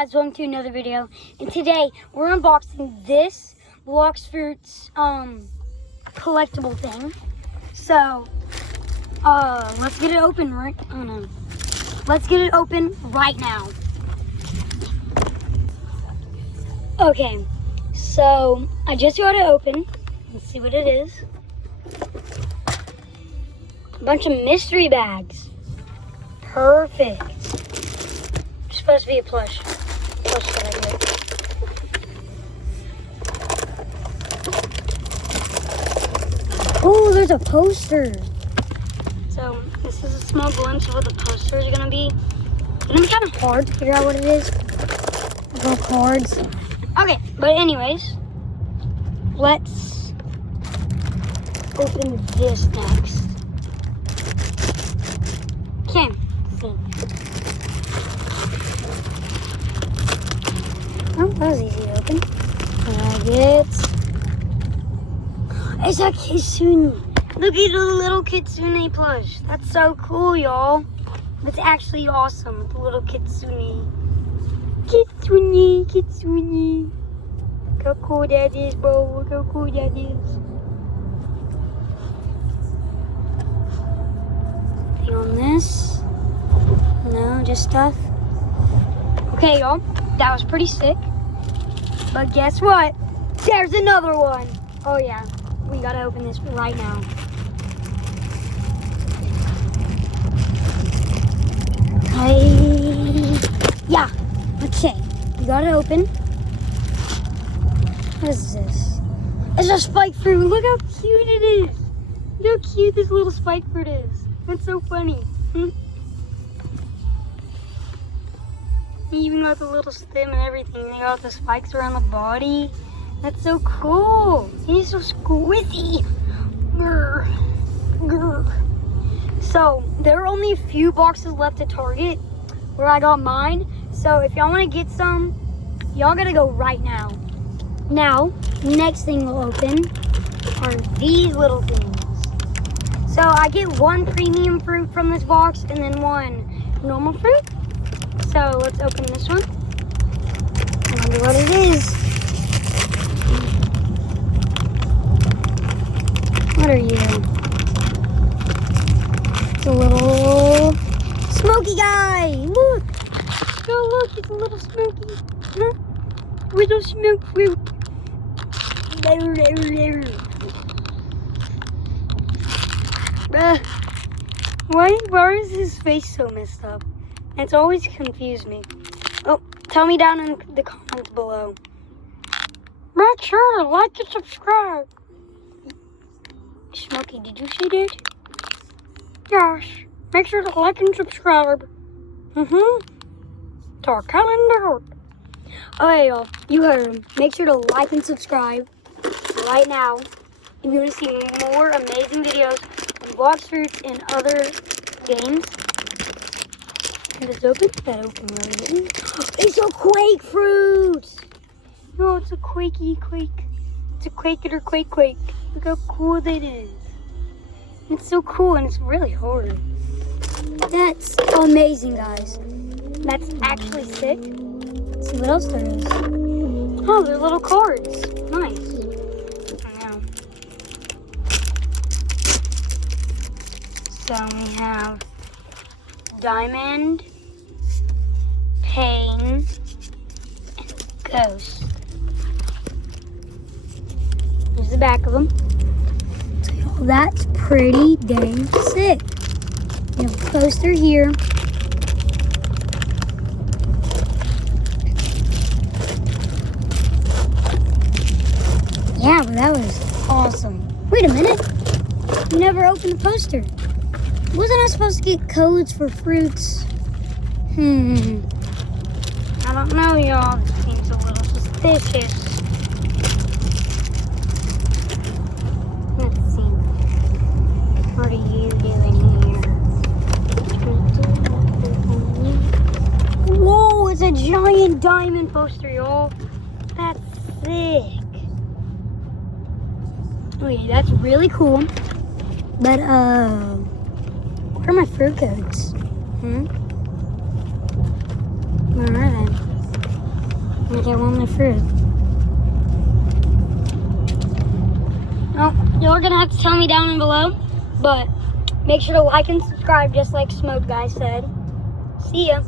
guys, welcome to another video. And today we're unboxing this Blox Fruits collectible thing. So let's get it open right let's get it open right now. Okay, so I just got it open. Let's see what it is. A bunch of mystery bags. Perfect. It's supposed to be a plush. That I get. Oh, there's a poster. So this is a small glimpse of what the posters are gonna be. It's gonna be kind of hard to figure out what it is. Little cards. Okay, but anyways, let's open this next. Okay. Oh, that was easy to open. It's a Kitsune. Look at the little Kitsune plush. That's so cool, y'all. That's actually awesome. The little Kitsune. Kitsune. Look how cool that is, bro. Look how cool that is. Thing on this. No, just stuff. Okay, y'all. That was pretty sick. But guess what? There's another one. Oh, yeah. We gotta open this right now. Yeah. Okay. We got it open. What is this? It's a spike fruit. Look how cute it is. Look how cute this little spike fruit is. That's so funny. You even got the little stem and everything. You got the spikes around the body. That's so cool. He's so squishy. Grr. Grr. So there are only a few boxes left at Target where I got mine. So if y'all want to get some, y'all gotta go right now. Now, next thing we'll open are these little things. So I get one premium fruit from this box and then one normal fruit. So let's open this one. I wonder what it is. What are you? It's a little smoky guy. Look. Oh, look. It's a little smoky. Huh? Little smoke fruit. Why is his face so messed up? It's always confused me. Oh, tell me down in the comments below. Make sure to like and subscribe. Smokey, did you see that? Yes. Make sure to like and subscribe. To our calendar. Okay, y'all. You heard him. Make sure to like and subscribe right now if you want to see more amazing videos on Blox Fruits and other games. Can this open? That open really good. It's a quake fruit! No, it's a quakey quake. It's a quake it or quake. Look how cool that is. It's so cool and it's really hard. That's amazing, guys. That's actually sick. Let's see what else there is. Oh, they're little cards. Nice. I know. So we have Diamond, Pain, and Ghost. Here's the back of them. So that's pretty dang sick. We have a poster here. Yeah, but that was awesome. Wait a minute. You never opened the poster. Wasn't I supposed to get codes for fruits? I don't know, y'all. This seems a little suspicious. Let's see. What are you doing here? Whoa, it's a giant diamond poster, y'all. That's sick. Okay, that's really cool. But, what are my fruit codes? Where are they? I get one of my fruit. Well, you're gonna have to tell me down below, but make sure to like and subscribe just like Smoke Guy said. See ya.